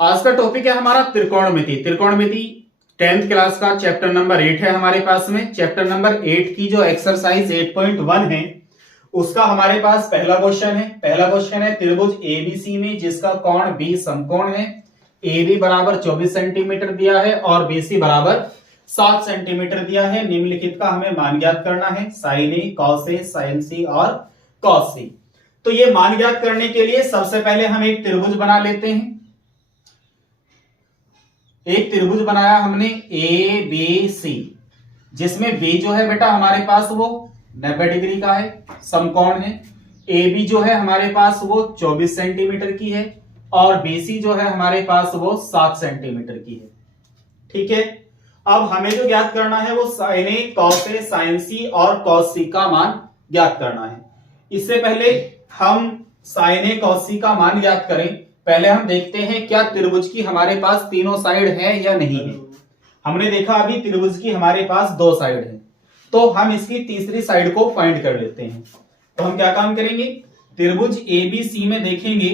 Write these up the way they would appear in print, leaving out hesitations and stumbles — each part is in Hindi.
आज का टॉपिक है हमारा त्रिकोणमिति। त्रिकोणमिति 10th क्लास का चैप्टर नंबर 8 है हमारे पास में। चैप्टर नंबर 8 की जो एक्सरसाइज 8.1 है उसका हमारे पास पहला क्वेश्चन है त्रिभुज एबीसी में जिसका कोण बी समकोण है। AB बराबर 24 सेंटीमीटर दिया है और BC बराबर 7 सेंटीमीटर दिया है। निम्नलिखित का हमें मान ज्ञात करना है, sign A, cos A, sign सी और कॉस सी। तो ये मान ज्ञात करने के लिए सबसे पहले हम एक त्रिभुज बना लेते हैं। एक त्रिभुज बनाया हमने ABC जिसमें B जो है बेटा हमारे पास वो 90 डिग्री का है, समकोण है। AB जो है हमारे पास वो 24 सेंटीमीटर की है और BC जो है हमारे पास वो 7 सेंटीमीटर की है। ठीक है, अब हमें जो ज्ञात करना है वो sign A, cos A, sign सी और कॉस सी का मान ज्ञात करना है। इससे पहले हम साइन ए, कॉस सी का मान ज्ञात करें, पहले हम देखते हैं क्या त्रिभुज की हमारे पास तीनों साइड है या नहीं है। हमने देखा अभी त्रिभुज की हमारे पास दो साइड है, तो हम इसकी तीसरी साइड को फाइंड कर लेते हैं। तो हम क्या काम करेंगे, त्रिभुज एबीसी में देखेंगे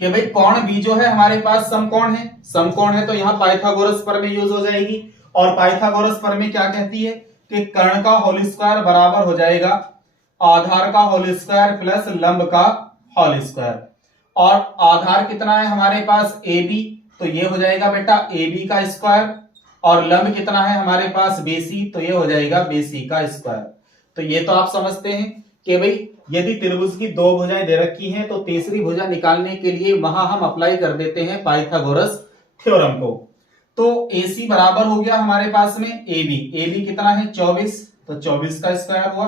कि भाई कोण बी जो है हमारे पास समकोण है तो यहां पाइथागोरस प्रमेय यूज हो जाएगी। और पाइथागोरस प्रमेय क्या कहती है कि कर्ण का होल स्क्वायर बराबर हो जाएगा आधार का होल स्क्वायर प्लस लंब का होल स्क्वायर। और आधार कितना है हमारे पास AB, तो ये हो जाएगा बेटा AB का स्क्वायर। और लंब कितना है हमारे पास BC, तो ये हो जाएगा BC का स्क्वायर। तो ये तो आप समझते हैं कि भाई यदि त्रिभुज की दो भुजाएं दे रखी हैं तो तीसरी भुजा निकालने के लिए वहां हम अप्लाई कर देते हैं पाइथागोरस थ्योरम को। तो AC बराबर हो गया हमारे पास में AB कितना है 24, तो 24 का स्क्वायर हुआ।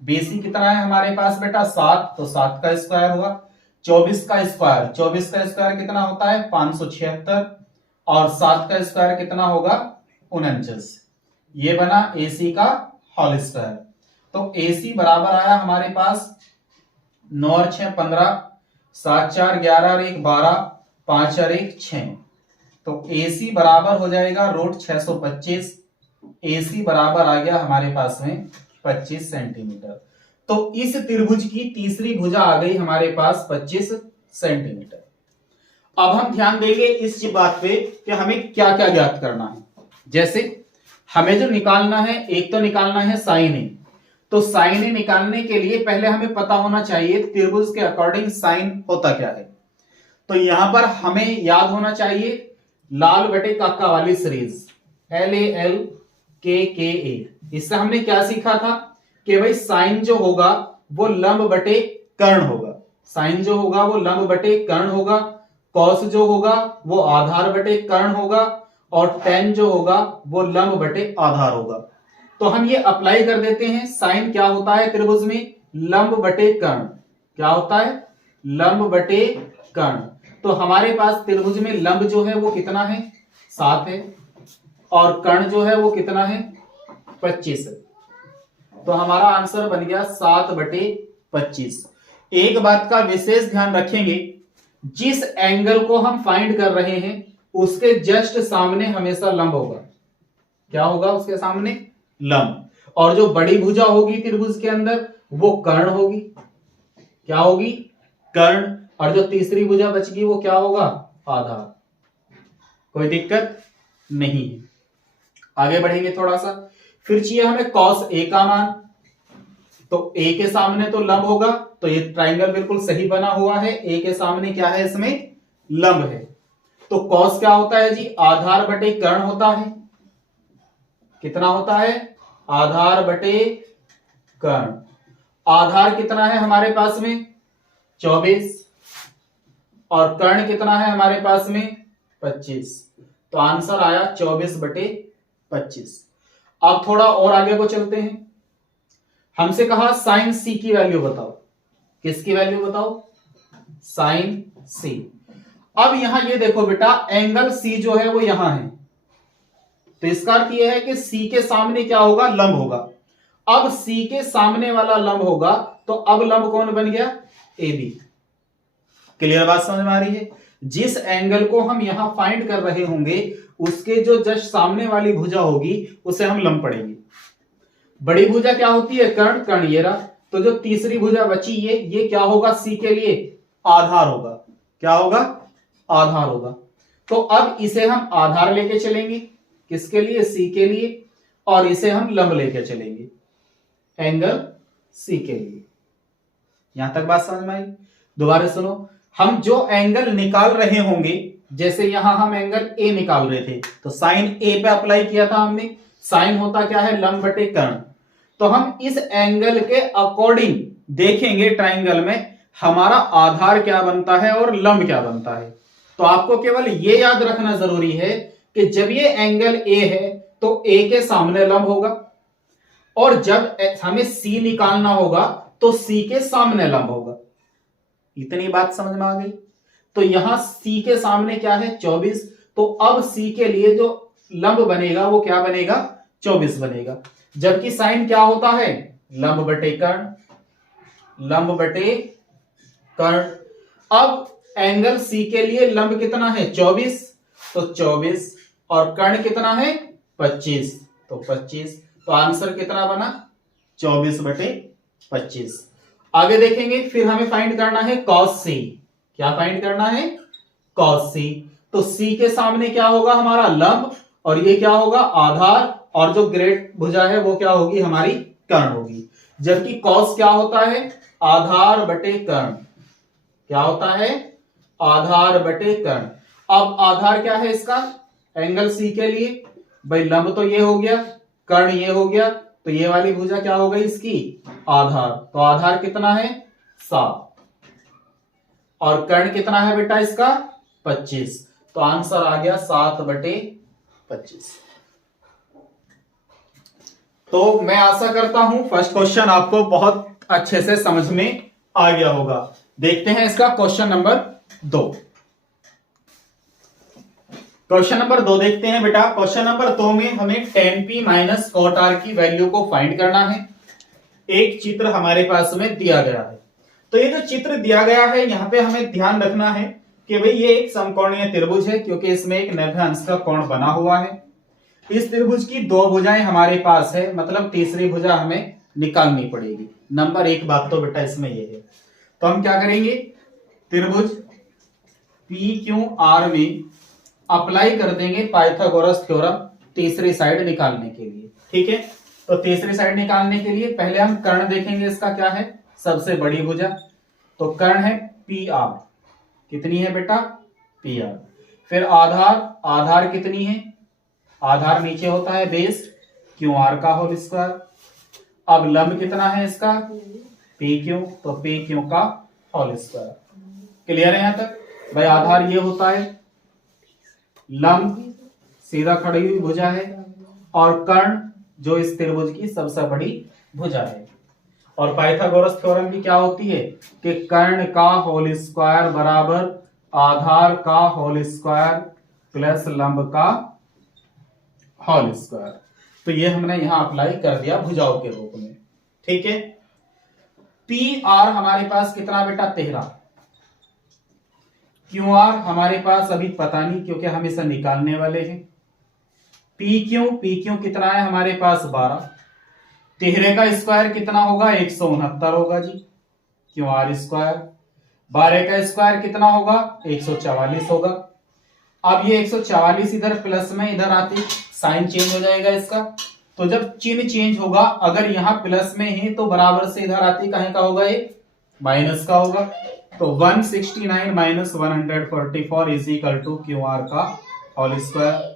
BC कितना है हमारे पास बेटा 7, तो 7 का स्क्वायर हुआ। 24 का स्क्वायर कितना होता है 576 और 7 का स्क्वायर कितना होगा 49। ये बना AC का होल स्क्वायर। तो AC बराबर आया हमारे पास 9 और 6 15, 7 4 11 और 1 12, 5 और 1 6। तो AC बराबर हो जाएगा रूट 625। AC बराबर आ गया हमारे पास में 25 सेंटीमीटर। तो इस त्रिभुज की तीसरी भुजा आ गई हमारे पास 25 सेंटीमीटर। अब हम ध्यान देंगे इस बात पे कि हमें क्या क्या ज्ञात करना है। जैसे हमें जो निकालना है, एक तो निकालना है साइन ए। तो साइन ए निकालने के लिए पहले हमें पता होना चाहिए त्रिभुज के अकॉर्डिंग साइन होता क्या है। तो यहां पर हमें याद होना चाहिए लाल बटे काका वाली सीरीज LAL KKA। इससे हमने क्या सीखा था कि भाई साइन जो होगा वो लंब बटे कर्ण होगा, साइन जो होगा वो लंब बटे कर्ण होगा, कॉस जो होगा वो आधार बटे कर्ण होगा और टेन जो होगा वो लंब बटे आधार होगा। तो हम ये अप्लाई कर देते हैं। साइन क्या होता है त्रिभुज में, लंब बटे कर्ण। क्या होता है, लंब बटे कर्ण। तो हमारे पास त्रिभुज में लंब जो है वो कितना है 7 है और कर्ण जो है वो कितना है 25 है। तो हमारा आंसर बन गया 7 बटे 25। एक बात का विशेष ध्यान रखेंगे, जिस एंगल को हम फाइंड कर रहे हैं उसके जस्ट सामने हमेशा लंब होगा। क्या होगा उसके सामने, लंब। और जो बड़ी भुजा होगी त्रिभुज के अंदर वो कर्ण होगी। क्या होगी, कर्ण। और जो तीसरी भुजा बचगी वो क्या होगा, आधार। कोई दिक्कत नहीं है। आगे बढ़ेंगे थोड़ा सा। फिर चाहिए हमें कॉस ए का मान। तो A के सामने तो लंब होगा, तो ये ट्राइंगल बिल्कुल सही बना हुआ है। A के सामने क्या है, इसमें लंब है। तो कॉस क्या होता है जी, आधार बटे कर्ण होता है। कितना होता है, आधार बटे कर्ण। आधार कितना है हमारे पास में 24 और कर्ण कितना है हमारे पास में 25। तो आंसर आया 24 बटे 25। अब थोड़ा और आगे को चलते हैं। हमसे कहा साइन सी की वैल्यू बताओ। किसकी वैल्यू बताओ, साइन सी। अब यहां ये देखो बेटा एंगल सी जो है वो यहां है, तो इसका अर्थ यह है कि सी के सामने क्या होगा, लंब होगा। अब सी के सामने वाला लंब होगा तो अब लंब कौन बन गया, AB। क्लियर बात समझ में आ रही है। जिस एंगल को हम यहां फाइंड कर रहे होंगे उसके जो जस्ट सामने वाली भुजा होगी उसे हम लंब पढ़ेंगे। बड़ी भुजा क्या होती है, कर्ण। कर्ण ये रहा। तो जो तीसरी भुजा बची ये क्या होगा, सी के लिए आधार होगा। क्या होगा, आधार होगा। तो अब इसे हम आधार लेके चलेंगे, किसके लिए? सी के लिए, और इसे हम लंब लेके चलेंगे एंगल सी के लिए। यहां तक बात समझ में आई? दोबारा सुनो, हम जो एंगल निकाल रहे होंगे, जैसे यहां हम एंगल ए निकाल रहे थे, तो साइन ए पे अप्लाई किया था हमने। साइन होता क्या है? लंब बटे कर्ण। तो हम इस एंगल के अकॉर्डिंग देखेंगे ट्राइंगल में हमारा आधार क्या बनता है और लंब क्या बनता है। तो आपको केवल ये याद रखना जरूरी है कि जब ये एंगल ए है तो ए के सामने लंब होगा, और जब हमें सी निकालना होगा तो सी के सामने लंब होगा। इतनी बात समझ में आ गई? तो यहां सी के सामने क्या है? 24। तो अब सी के लिए जो लंब बनेगा वो क्या बनेगा? 24 बनेगा। जबकि साइन क्या होता है? लंब बटे कर्ण, लंब बटे कर्ण। अब एंगल सी के लिए लंब कितना है? 24। तो 24 और कर्ण कितना है? 25। तो 25। तो आंसर कितना बना? 24 बटे 25। आगे देखेंगे, फिर हमें फाइंड करना है कॉस सी। क्या फाइंड करना है? कॉस सी। तो सी के सामने क्या होगा? हमारा लंब, और ये क्या होगा? आधार, और जो ग्रेट भुजा है वो क्या होगी? हमारी कर्ण होगी। जबकि कॉस क्या होता है? आधार बटे कर्ण। क्या होता है? आधार बटे कर्ण। अब आधार क्या है इसका? एंगल सी के लिए भाई लंब तो ये हो गया, कर्ण ये हो गया, तो ये वाली भुजा क्या हो गई इसकी? आधार। तो आधार कितना है? 7। और कर्ण कितना है बेटा इसका? 25। तो आंसर आ गया 7 बटे 25। तो मैं आशा करता हूं फर्स्ट क्वेश्चन आपको बहुत अच्छे से समझ में आ गया होगा। देखते हैं इसका क्वेश्चन नंबर 2। क्वेश्चन नंबर 2 देखते हैं बेटा। क्वेश्चन नंबर 2 में हमें tan p minus cot r की वैल्यू को फाइंड करना है। एक चित्र हमारे पास में दिया गया है। तो ये जो चित्र दिया गया है, यहां पे हमें ध्यान रखना है कि भाई ये एक समकोणीय त्रिभुज है, क्योंकि इसमें एक 90 अंश का कोण बना हुआ है। इस त्रिभुज की 2 भुजाएं हमारे पास है, मतलब तीसरी भुजा हमें निकालनी पड़ेगी। नंबर 1 बात तो बेटा इसमें ये है। तो हम क्या करेंगे? त्रिभुज PQR में अप्लाई कर देंगे पाइथागोरस थ्योरम तीसरी साइड निकालने के लिए। ठीक है, तो तीसरी साइड निकालने के लिए पहले हम कर्ण देखेंगे। इसका क्या है? सबसे बड़ी भुजा। तो कर्ण है PR। कितनी है बेटा? PR। फिर आधार, आधार कितनी है? आधार नीचे होता है base, QR R whole square. अब लंब कितना है इसका? PQ। तो PQ का होल स्क्वायर। क्लियर है यहां तक? भाई आधार ये होता है, लंब सीधा खड़ी हुई भुजा है, और कर्ण जो इस त्रिभुज की सबसे बड़ी भुजा है। और पाइथागोरस थ्योरम की क्या होती है कि कर्ण का होल स्क्वायर बराबर आधार का होल स्क्वायर प्लस लंब का होल स्क्वायर। तो ये हमने यहां अप्लाई कर दिया भुजाओं के रूप में। ठीक है, PR हमारे पास कितना बेटा? 13। QR हमारे पास अभी पता नहीं, क्योंकि हम इसे निकालने वाले हैं। PQ कितना है हमारे पास? 12। 13 का स्क्वायर कितना होगा? 169 होगा जी। QR square. 12 का स्क्वायर कितना होगा? 144 होगा। अब ये 144 इधर प्लस में इधर आती, साइन चेंज हो जाएगा इसका। तो जब चिन्ह चेंज होगा, अगर यहां प्लस में है तो बराबर से इधर आती कहीं का होगा? ये माइनस का होगा। तो 169 minus 144 is equal to QR R whole square.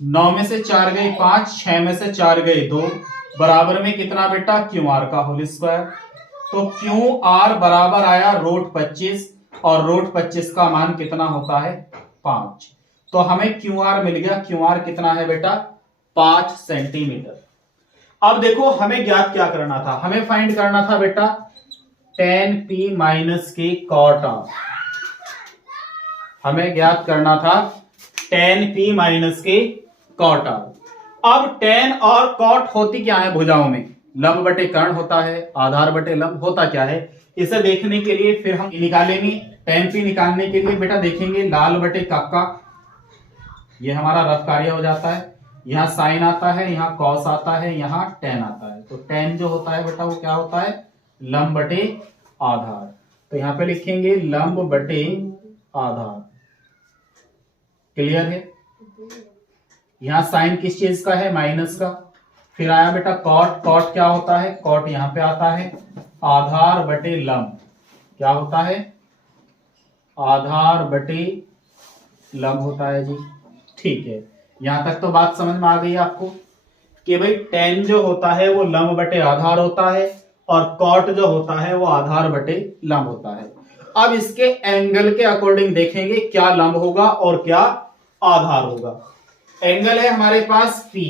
9 में से 4 गए 5, 6 में से 4 गए 2, बराबर में कितना बेटा? QR R whole square. तो QR बराबर आया √25, और √25 का मान कितना होता है? 5। तो हमें QR मिल गया। QR कितना है बेटा? 5 सेंटीमीटर। अब देखो हमें ज्ञात क्या करना था? हमें फाइंड करना था बेटा tan p माइनस के cot r। हमें ज्ञात करना था tan p माइनस के cot r। अब tan और cot होती क्या है भुजाओं में? लंब बटे कर्ण होता है, आधार बटे लंब होता क्या है? इसे देखने के लिए फिर हम निकालेंगे। tan p निकालने के लिए बेटा देखेंगे लाल बटे कक्का, ये हमारा रफ कार्य हो जाता है। यहाँ साइन आता है, यहाँ कॉस आता है, यहाँ tan आता है। तो tan जो होता है बेटा वो क्या होता है? लंब बटे आधार। तो यहाँ पे लिखेंगे लंब बटे आधार। क्लियर है? यहां साइन किस चीज का है? माइनस का। फिर आया बेटा कॉट। कॉट क्या होता है? कॉट यहां पे आता है आधार बटे लंब। क्या होता है? आधार बटे लंब होता है जी। ठीक है, यहां तक तो बात समझ में आ गई आपको कि भाई टेन जो होता है वो लंब बटे आधार होता है और कॉट जो होता है वो आधार बटे लंब होता है। अब इसके एंगल के अकॉर्डिंग देखेंगे क्या लंब होगा और क्या आधार होगा। एंगल है हमारे पास P।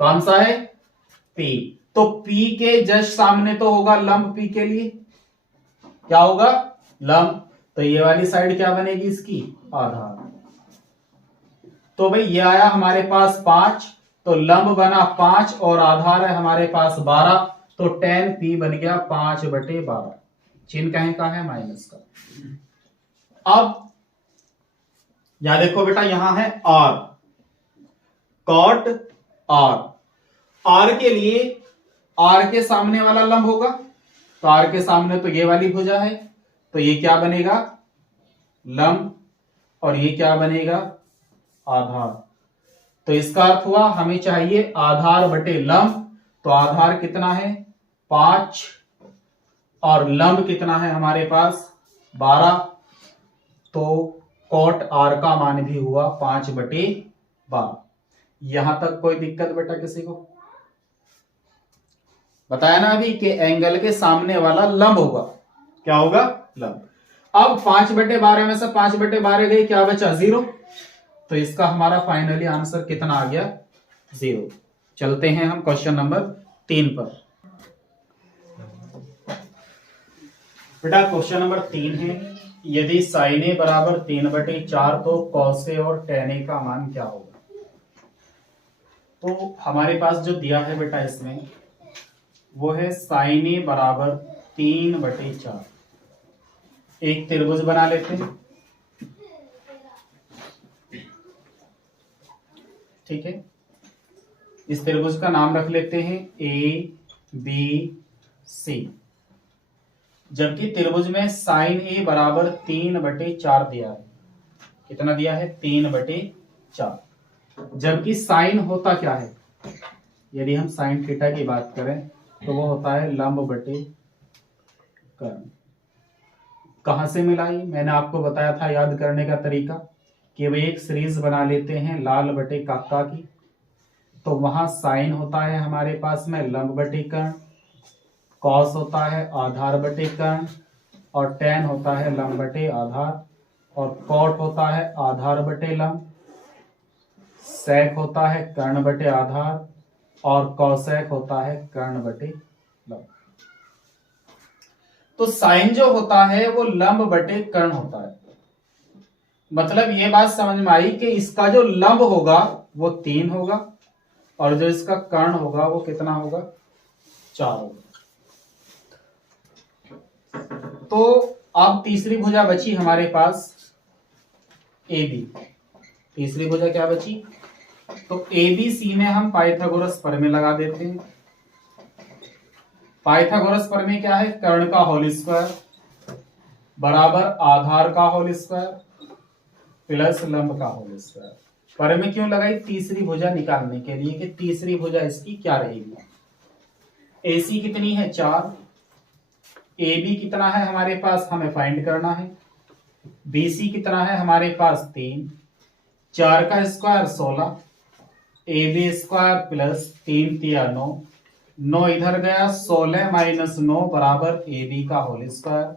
कौन सा है? P। तो P के जस्ट सामने तो होगा लंब। P के लिए क्या होगा? लंब। तो ये वाली साइड क्या बनेगी इसकी? आधार। तो भाई ये आया हमारे पास 5, तो लंब बना 5 और आधार है हमारे पास 12, तो tan P बन गया 5/12। चिन्ह कहीं का है? माइनस का। अब यहां देखो बेटा, यहां है R, कॉट R। R के लिए R के सामने वाला लंब होगा, तो R के सामने तो ये वाली भुजा है, तो ये क्या बनेगा? लंब। और ये क्या बनेगा? आधार। तो इसका अर्थ हुआ हमें चाहिए आधार बटे लंब। तो आधार कितना है? 5 और लंब कितना है हमारे पास? 12। तो कॉट R का मान भी हुआ 5/12। यहां तक कोई दिक्कत बेटा किसी को? बताया ना अभी कि एंगल के सामने वाला लंब होगा। क्या होगा? लंब। अब 5/12 में से 5/12 गई, क्या बचा? 0। तो इसका हमारा फाइनली आंसर कितना आ गया? 0। चलते हैं हम क्वेश्चन नंबर 3 पर। बेटा क्वेश्चन नंबर 3 है, यदि साइन ए बराबर 3/4 तो कॉस ए और टेन ए का मान क्या होगा? तो हमारे पास जो दिया है बेटा इसमें वो है साइन ए बराबर 3/4। एक त्रिभुज बना लेते हैं। ठीक है, इस त्रिभुज का नाम रख लेते हैं ABC। जबकि त्रिभुज में साइन ए बराबर 3/4 दिया है। कितना दिया है? 3/4। जबकि साइन होता क्या है? यदि हम साइन थीटा की बात करें तो वो होता है लंब बटे कर्ण। कहां से मिला ये? मैंने आपको बताया था याद करने का तरीका कि भाई एक सीरीज बना लेते हैं लाल बटे काका की। तो वहां साइन होता है हमारे पास में लंब बटे कर्ण, कॉस होता है आधार बटे कर्ण, और टेन होता है लंब बटे आधार, और कॉट होता है आधार बटे लंब, सेक होता है कर्ण बटे आधार, और कॉसेक होता है कर्ण बटे लंब। तो साइन जो होता है वो लंब बटे कर्ण होता है। मतलब ये बात समझ में आई कि इसका जो लंब होगा वो 3 होगा और जो इसका कर्ण होगा वो कितना होगा? 4 होगा। तो अब तीसरी भुजा बची हमारे पास AB। तीसरी भुजा क्या बची? तो ABC में हम पाइथागोरस प्रमेय लगा देते हैं। पाइथागोरस प्रमेय क्या है? कर्ण का होल स्क्वायर बराबर आधार का होल स्क्वायर प्लस लंब का होल स्क्वायर। प्रमेय क्यों लगाई? तीसरी भुजा निकालने के लिए कि तीसरी भुजा इसकी क्या रहेगी। AC कितनी है? 4। AB कितना है हमारे पास? हमें फाइंड करना है। BC कितना है हमारे पास? 3। 4 का स्क्वायर 16, AB स्क्वायर प्लस 3 तिया 9, 9 इधर गया, 16 माइनस 9 बराबर AB का होल स्क्वायर।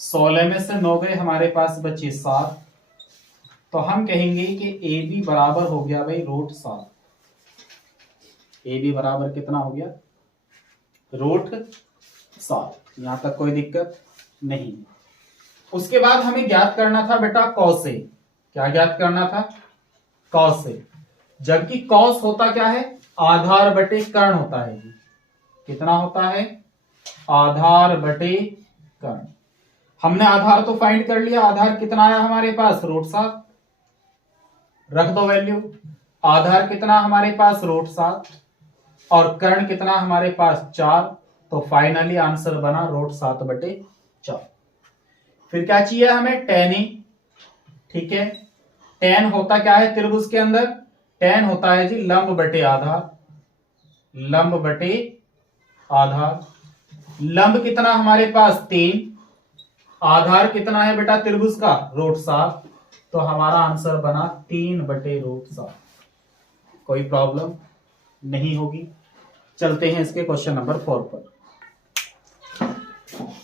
16 में से 9 गए, हमारे पास बचे 7। तो हम कहेंगे कि AB बराबर हो गया भाई √7। AB बराबर कितना हो गया? √7। यहां तक कोई दिक्कत नहीं। उसके बाद हमें ज्ञात करना था बेटा कॉस ए। क्या ज्ञात करना था? Cos A. जबकि कॉस होता क्या है? आधार बटे कर्ण होता है। कितना होता है? आधार बटे कर्ण। हमने आधार तो फाइंड कर लिया। आधार कितना आया हमारे पास? √7। रख दो वैल्यू। आधार कितना हमारे पास? √7 और कर्ण कितना हमारे पास? 4। तो फाइनली आंसर बना √7/4। फिर क्या चाहिए हमें? tan ए। ठीक है, tan होता क्या है त्रिभुज के अंदर? tan होता है जी लंब बटे आधार, लंब बटे आधार। लंब कितना हमारे पास 3, आधार कितना है बेटा त्रिभुज का? √7। तो हमारा आंसर बना 3/√7। कोई प्रॉब्लम नहीं होगी। चलते हैं इसके क्वेश्चन नंबर 4 पर।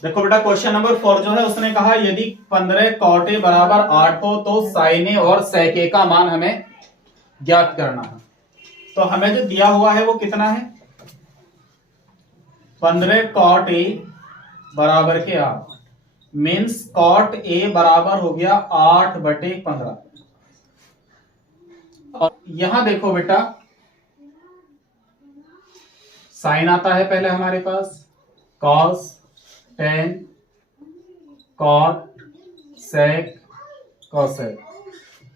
देखो बेटा क्वेश्चन नंबर 4 जो है उसने कहा यदि 15 cot A बराबर 8 हो तो sin A और sec A का मान हमें ज्ञात करना है। तो हमें जो दिया हुआ है वो कितना है? 15 cot A बराबर के 8 मीन्स cot A बराबर हो गया 8/15। और यहां देखो बेटा साइन आता है पहले हमारे पास cos, tan, cot, sec, cosec,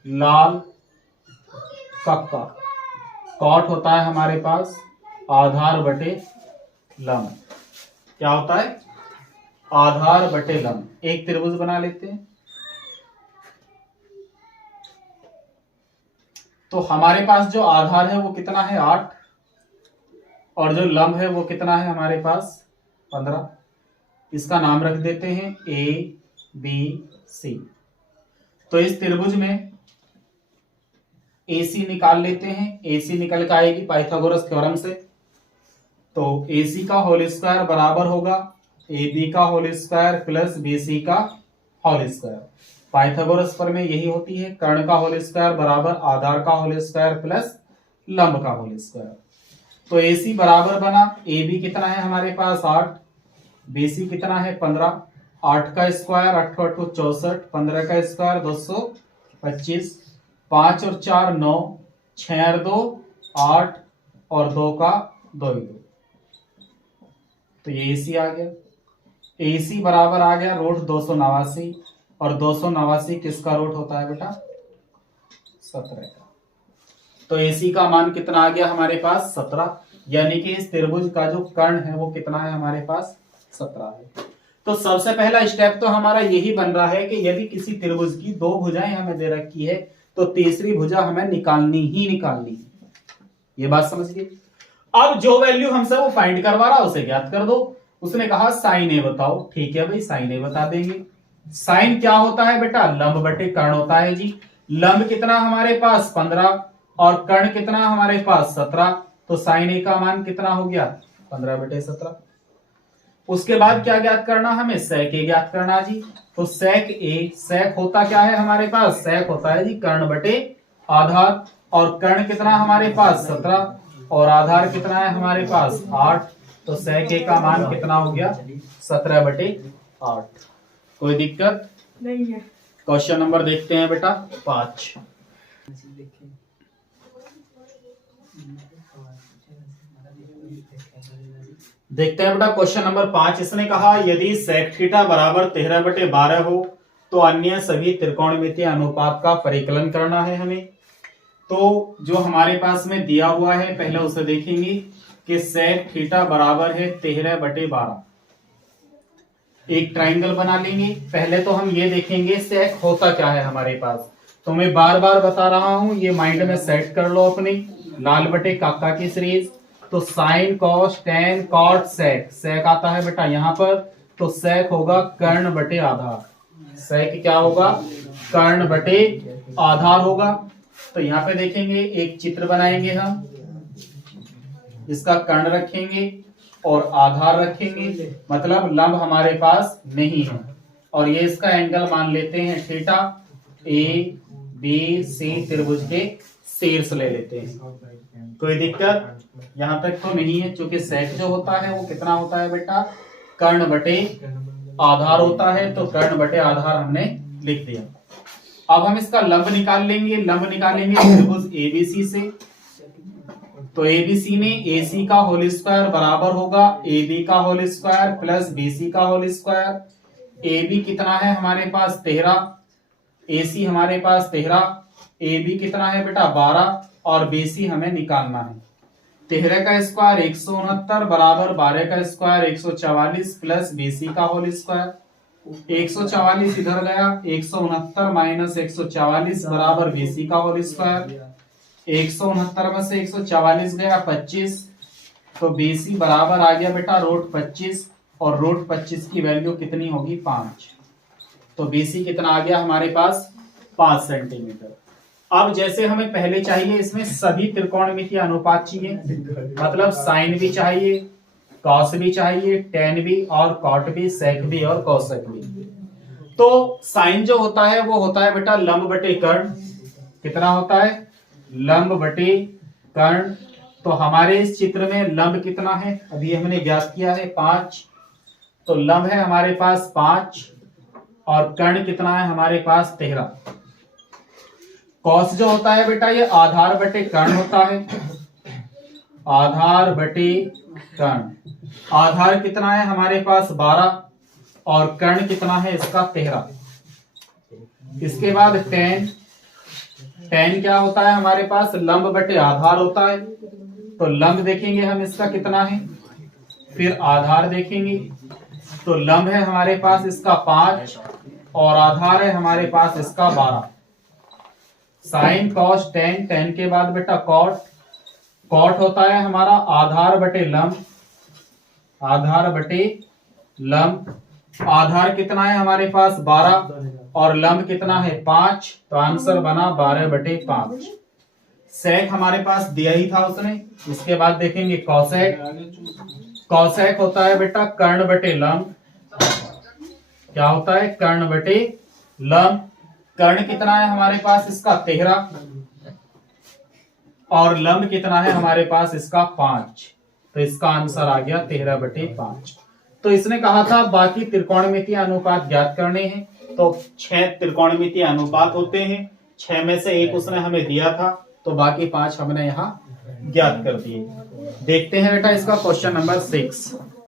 लाल कक्का। cot होता है हमारे पास आधार बटे लंब। क्या होता है? आधार बटे लंब। एक त्रिभुज बना लेते हैं। तो हमारे पास जो आधार है वो कितना है? 8 और जो लंब है वो कितना है हमारे पास? 15। इसका नाम रख देते हैं ABC। तो इस त्रिभुज में AC निकाल लेते हैं। AC निकल के आएगी पाइथागोरस थ्योरम से। तो AC का होल स्क्वायर बराबर होगा AB का होल स्क्वायर प्लस BC का होल स्क्वायर। पाइथागोरस पर में यही होती है, कर्ण का होल स्क्वायर बराबर आधार का होल स्क्वायर प्लस लंब का होल स्क्वायर। तो AC बराबर बना AB कितना है हमारे पास? 8, BC कितना है? 15। 8 का स्क्वायर 8 8 64, 15 का स्क्वायर 225, 5 और 4 9, 6 और 2 8 और 2 का 2 ही 2। तो ये AC आ गया। AC बराबर आ गया √289 और 289 किसका रूट होता है बेटा? 17 का। तो AC का मान कितना आ गया हमारे पास? 17। यानी कि इस त्रिभुज का जो कर्ण है वो कितना है हमारे पास? 17 है। तो सबसे पहला स्टेप तो हमारा यही बन रहा है कि यदि किसी त्रिभुज की 2 भुजाएं हमें दे रखी है तो तीसरी भुजा हमें निकालनी ही निकालनी है। ये बात समझिए। अब जो वैल्यू हमसे वो फाइंड करवा रहा उसे ज्ञात कर दो। उसने कहा साइन ए बताओ। ठीक है भाई, साइन ए बता देंगे। साइन क्या होता है बेटा? लंब बटे कर्ण होता है जी। लंब कितना हमारे पास? 15 और कर्ण कितना हमारे पास? 17। तो साइन ए का मान कितना हो गया? 15/17। उसके बाद क्या ज्ञात करना हमें? सेक ए ज्ञात करना जी। तो सेक ए, सेक होता क्या है हमारे पास? सेक होता है जी कर्ण बटे आधार। और कर्ण कितना हमारे पास? 17 और आधार कितना है हमारे पास? 8। तो सेक ए का मान कितना हो गया? 17/8। कोई दिक्कत नहीं है। क्वेश्चन नंबर देखते हैं बेटा 5। देखते हैं बेटा क्वेश्चन नंबर 5। इसने कहा यदि सेक थीटा बराबर 13/12 हो तो अन्य सभी त्रिकोणमितीय अनुपात का परिकलन करना है हमें। तो जो हमारे पास में दिया हुआ है पहले उसे देखेंगे कि सेक थीटा बराबर है 13/12। एक ट्राइंगल बना लेंगे। पहले तो हम ये देखेंगे सेक होता क्या है हमारे पास। तो मैं बार बार बता रहा हूं, ये माइंड में सेट कर लो अपनी। लाल बटे काका की सीरीज। तो sine cos tan cot sec, sec आता है बेटा यहां पर। तो सेक होगा कर्ण बटे आधार। सेक क्या होगा? कर्ण बटे आधार होगा। तो यहाँ पे देखेंगे एक चित्र बनाएंगे हम, इसका कर्ण रखेंगे और आधार रखेंगे, मतलब लंब हमारे पास नहीं है। और ये इसका एंगल मान लेते हैं थीटा। ABC त्रिभुज के शीर्ष ले लेते हैं। कोई दिक्कत यहां तक तो नहीं है, क्योंकि सेक जो होता है वो कितना होता है बेटा? कर्ण बटे आधार होता है। तो कर्ण बटे आधार हमने लिख दिया। अब हम इसका लंब निकाल लेंगे। लंब निकालेंगे त्रिभुज ABC से। तो ABC में AC का होल स्क्वायर बराबर होगा AB का होल स्क्वायर प्लस BC का होल स्क्वायर। AB कितना है हमारे पास? 13। AC हमारे पास 13। AB कितना है बेटा? 12 और BC हमें निकालना है। 13 का स्क्वायर 169 बराबर 12 का स्क्वायर 144 प्लस BC का होल स्क्वायर। 144 इधर गया, 169 माइनस 144 बराबर बीसी का होल स्क्वायर। 169 में से 144 गया 25, तो बीसी बराबर आ गया बेटा √25, और √25 की वैल्यू कितनी होगी 5। तो बीसी कितना आ गया हमारे पास 5 सेंटीमीटर। अब जैसे हमें पहले चाहिए इसमें सभी त्रिकोणमितीय अनुपात चाहिए, मतलब साइन भी चाहिए, कॉस भी चाहिए, टेन भी और कॉट भी, सेक भी और कोसेक भी। तो साइन जो होता है वो होता है बेटा लंब बटे कर्ण। कितना होता है? लंब बटे कर्ण। तो हमारे इस चित्र में लंब कितना है अभी हमने ज्ञात किया है 5, तो लंब है हमारे पास 5 और कर्ण कितना है हमारे पास 13। कॉस जो होता है बेटा ये आधार बटे कर्ण होता है, आधार बटे कर्ण। आधार कितना है हमारे पास 12 और कर्ण कितना है इसका 13। इसके बाद टेन। टेन क्या होता है हमारे पास? लंब बटे आधार होता है। तो लंब देखेंगे हम इसका कितना है, फिर आधार देखेंगे, तो लंब है हमारे पास इसका 5 और आधार है हमारे पास इसका 12। साइन कॉस टेन, टेन के बाद बेटा कॉट। कॉट होता है हमारा आधार बटे लंब, आधार बटे लंब। आधार कितना है हमारे पास 12 और लंब कितना है 5, तो आंसर बना 12/5। सेक हमारे पास दिया ही था उसने। इसके बाद देखेंगे कॉसेक। कॉसेक होता है बेटा कर्ण बटे लंब। क्या होता है? कर्ण बटे लंब। कर्ण कितना है हमारे पास इसका 13 और लंब कितना है हमारे पास इसका 5, तो इसका आंसर आ गया 13/5। तो इसने कहा था बाकी त्रिकोणमितीय अनुपात ज्ञात करने हैं, तो 6 त्रिकोणमितीय अनुपात होते हैं, 6 में से एक उसने हमें दिया था, तो बाकी 5 हमने यहाँ ज्ञात कर दिए। देखते हैं बेटा इसका क्वेश्चन नंबर 6।